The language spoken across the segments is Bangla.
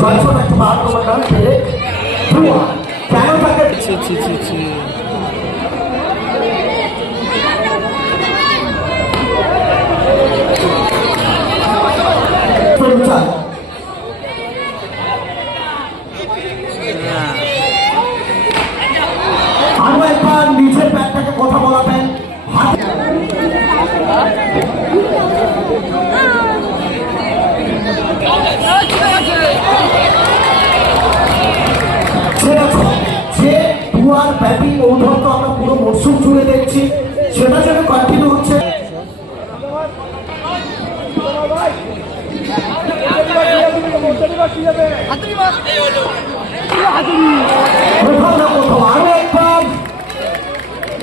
ছয়শো একটা বার তোমার কারণ খেলে কেন তাকে আরো একবার নিজের ব্যাটটাকে কথা বলাবেন যে দুয়ার ব্যাটিং ঔদ্ধত্য আমরা পুরো মরশুম জুড়ে দেখছি সেটা যেন কন্টিনিউ হচ্ছে। আরো একবার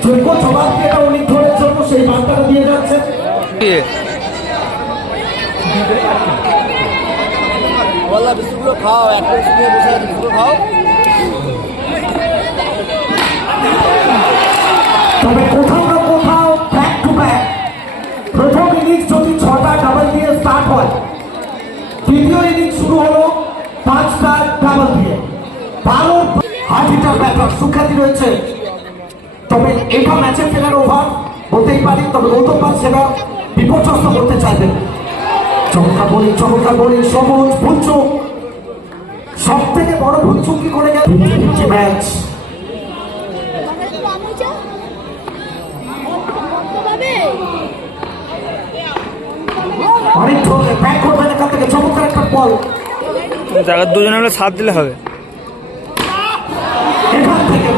যোগ্য জবাব দিয়ে উনি ধরে জন্য সেই বার্তাটা দিয়ে যাচ্ছে। বিস্কুটগুলো খাও, একটা বিস্কুট বসে আছে, বিস্কুট খাও। তবে কোথাও না কোথাও ব্যাক টু ব্যাক প্রথম ইনিংস যদি 6টা ডাবল দিয়ে স্টার্ট হয়, দ্বিতীয় ইনিংস শুরু হলো 5টা ডাবল দিয়ে। 12 হার্টিটার ব্যাটার সুখ্যাতি রয়েছে। তবে এটা ম্যাচে ফেরার ওভার বলতেই পারি, তবে গৌতম সেটা বিপর্যস্ত করতে চাইবেন। চমৎকার বলি সবুজ ভুলচুক, সব থেকে বড় ভুলচুক কি করে গেল ম্যাচ। অনেক ব্যাক করবেন এখান থেকে, চমৎকার একটা বল। জায়গার দুজনে হলে সাথ দিলে হবে। এখান থেকে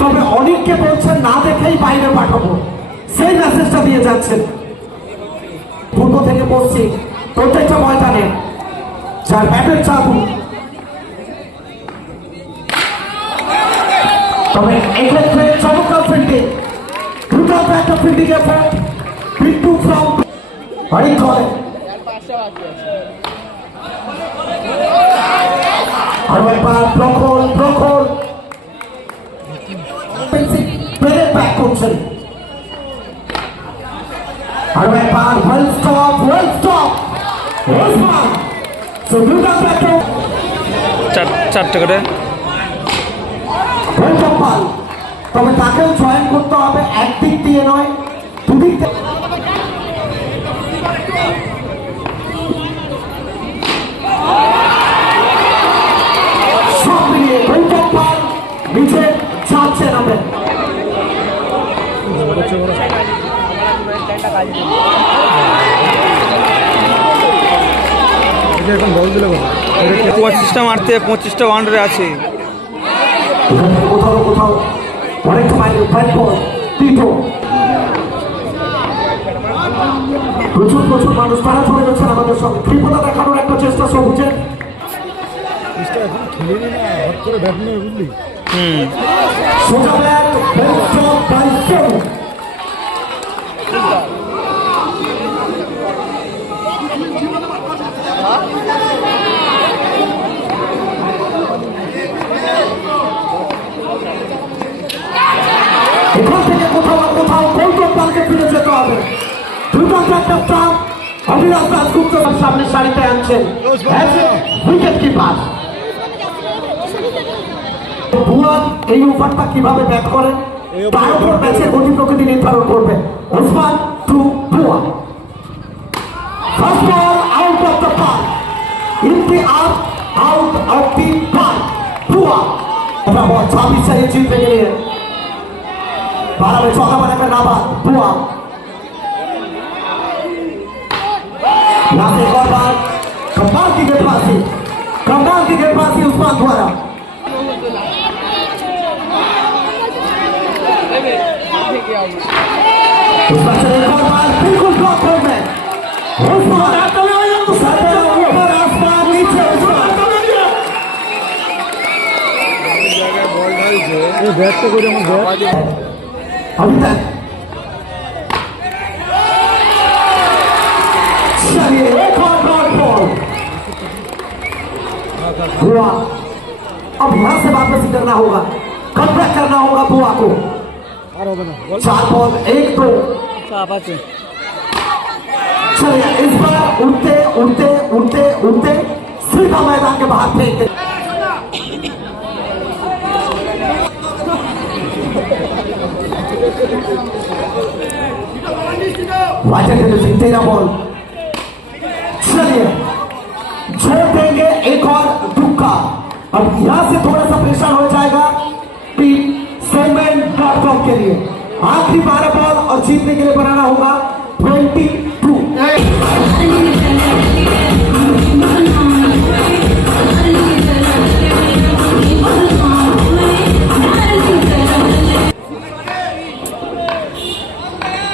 তবে অনেককে বলছেন না দেখেই বাইরে পাঠাবো, সেই মেসেজটা দিয়ে যাচ্ছেন। পূর্ব থেকে পশ্চিম প্রত্যেকটা ময়দানে যার ব্যাটের চাবু। তবে এক্ষেত্রে চমৎকার ফিল্ডিং, দুটো batter fielding effort, Bittu from অনেক করে। আরো একবার প্রখর ব্যাক করছেন। আরো একবার ওয়েল স্টপ চারটে করে। তবে তাকেও জয়েন করতে হবে, একদিক দিয়ে নয় দুদিক দিয়ে। সব মিলিয়ে গৌতম পাল নিচে ছাড়ছে নামে। পঁচিশটা মারতে 25টা বাউন্ডারি আছে। কোথাও অনেকটা প্রচুর মানুষ তারা চলে যাচ্ছেন আমাদের সঙ্গে। কৃপতা দেখানোর একটা চেষ্টা সবুজের। সোজা ব্যাট এখান থেকে কোথাও গৌতম পালকে ফিরে যেতে হবে। দুটো চারটা স্টাম্প অভিলাষ দাশগুপ্ত সামনের সারিতে আনছেন উইকেট কিপার। ভুয়ান এই ওভারটা কিভাবে ব্যাট করেন তার উপর ম্যাচের গতি প্রকৃতি নির্ধারণ করবে। ওসমান টু ভুয়া, first ball out of the park, in the out of the park. ভুয়া 26 সালে জিততে গেলে 12 में चौका बनाकर नाबाद हुआ। यहाँ से एक और बार कमाल की गेंदबाजी उस्मान द्वारा। उसमें से एक और बार बिल्कुल ब्लॉक हो गए। उस्मान ऊपर आसमान नीचे अभी तक चलिए एक और डॉट बॉल हुआ। अब यहां से वापस करना होगा, कमबैक करना होगा बुआ को। 4 बॉल 1-2। चलिए इस बार उड़ते सीधा मैदान के बाहर फेंक दे। वाइड के 13 बॉल। चलिए छोड़ देंगे एक और तुक्का। अब यहां से थोड़ा सा प्रेशर हो जाएगा टीम सेवन डॉट के लिए। आखिरी 12 बॉल और जीतने के लिए बनाना होगा 22।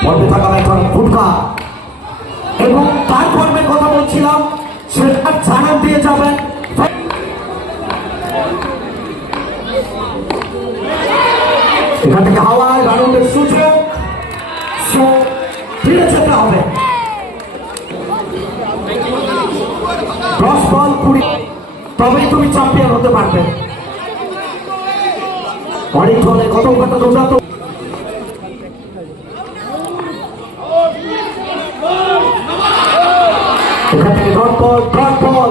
বলতে থাকা এখন ফুটকা এবং তার ফর্মের কথা বলছিলাম সেটা জানান দিয়ে যাবেন। এখান থেকে হাওয়ায় রাউন্ডের সুযোগ ফিরে যেতে হবে। 10 বল 20, তবেই তুমি চ্যাম্পিয়ন হতে পারবে। অনেক চলে কত কত দৌড়াতো। এখান থেকে ডট বল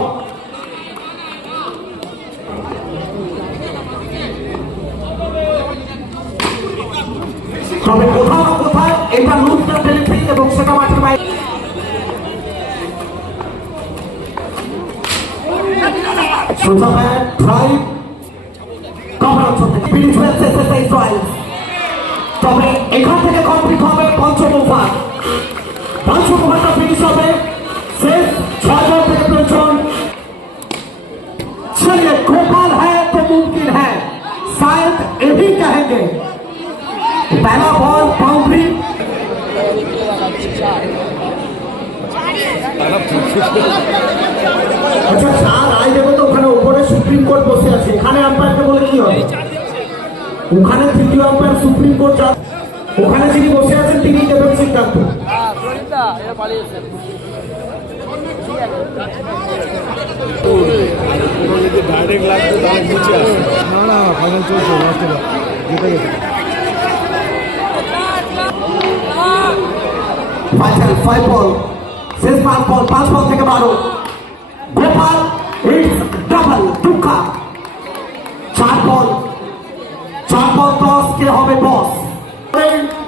তবে কোথাও না কোথায় এটা লুটটা ডেলিভারি এবং সেটা মাঠের বাইরে। তবে এখান থেকে কমপ্লিট হবে পঞ্চম ওভার। পঞ্চম ওভারটা ফিনিশ হবে শেষ 6 বল থেকে প্রয়োজন। चलिए गोपाल है तो मुमकिन है, शायद यही कहेंगे। पहला बॉल बाउंड्री। আচ্ছা স্যার আই দেবো তো ওখানে উপরে সুপ্রিম কোর্ট বসে আছে, এখানে আম্পায়ারকে বলে কি হবে? ওখানে তৃতীয় আম্পায়ার সুপ্রিম কোর্ট, ওখানে যিনি বসে আছেন তিনি দেবেন সিদ্ধান্ত। ডাইরেক্ট লাগবে তাহলে নিচে আসে না ফাইনাল চলছে লাস্টে জিতে গেছে। ফাইনাল 5 বল শেষ 5 বল থেকে 12। গোপাল ইটস ডাবল টুকা। 4 বল 10 কে হবে বস।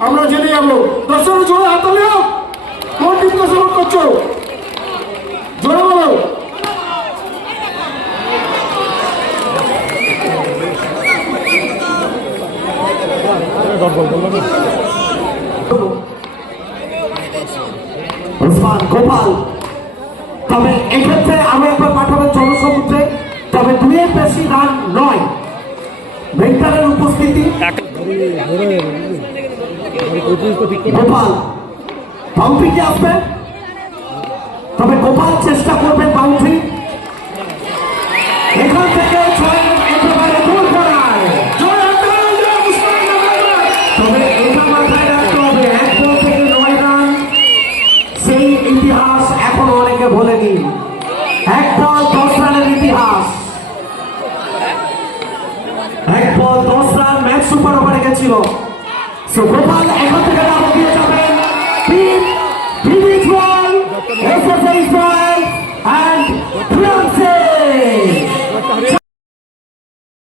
আমরা জেনে যাবো। দর্শক জোরে হাত তালিও, কোন টিমকে সাপোর্ট করছো জোরে বলো। উসমান গোপাল, তবে এক্ষেত্রে আমি একবার পাঠাবেন জনসমুদ্রে, তবে 2-এর বেশি রান নয়। ভেঙ্কারের উপস্থিতি। গোপাল বাউন্ডারি আসবে, তবে গোপাল চেষ্টা করবে বাউন্ডারি। এখান থেকে একেবারে দূর করায়, তবে এটা মাথায় রাখতে হবে 1 বল থেকে 9 রান সেই ইতিহাস এখনো অনেকে ভোলেনি। 1 বল 10 রানের ইতিহাস। 1 বল 10 রান ম্যাচ সুপার ওভারে গেছিল। গোপাল এখান থেকে ডাবল দিয়ে যাবেন। 3 বল এসএসএ ইসরায়েল and